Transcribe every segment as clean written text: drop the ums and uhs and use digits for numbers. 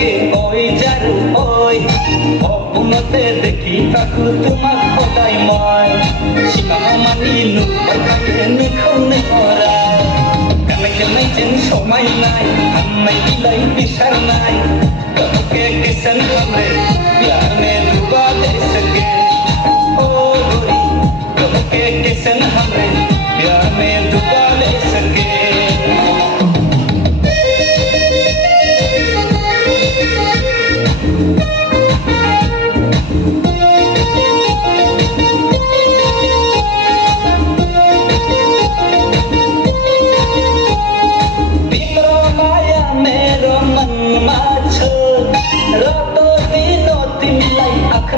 লাগে ওই যারু ওই অপুনতে দেখি কাকু তোমার খোদাই ময় সীমা মানি নুবাকে নুখনে ওরা কেন যেন সময় নাই হান্নাই দিলাই বিচার নাই তোকে কিসন हमरे प्यार में डुबा दे सके ओ गोरी তোকে किसन हमरे प्यार में डुबा दे सके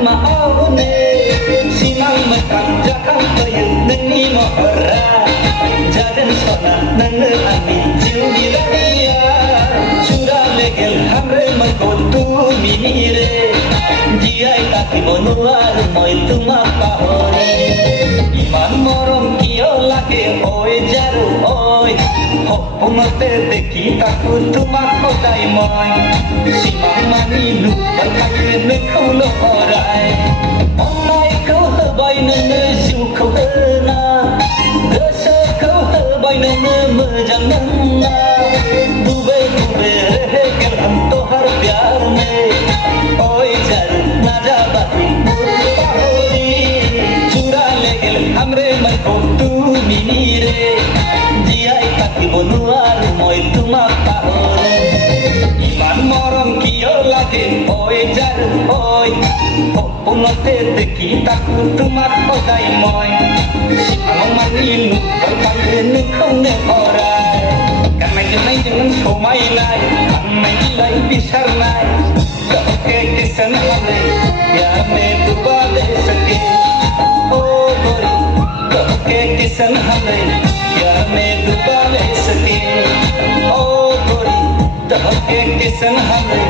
Maune sinang mekan jakang kayu neni mohra jaden sona nene ani jiu dilania sura legel hamre makotu minire jiai kati monuar moi tuma pahore iman morom kio lage oi jaru oi hopunote dekhi kaku tuma kodai moi simang mani lu berkayu nekhulo orai online kau herbai nene siu kau hena desa kau herbai nene mejang nena dube dube rehe kel hum tohar pyar mein oi jaru na ja batu pahori chura legel hamre mai ko tu minire jiai kati bonuar moi tuma pahore iman morom kio lage oi jaru oi Punote দেখি তাকু তোমার খোদাই ময় সিপাং মানিলু বরপায়ে নখনে ওরাই কানাই যেমন সময় নাই আন্নাই লাই বিচার নাই তোকে কিসন হবে প্যার মে ডুবা দে সকে ও গোরি তোকে কিসন হবে প্যার মে ডুবা দে সকে ও গোরি তোকে কিসন হবে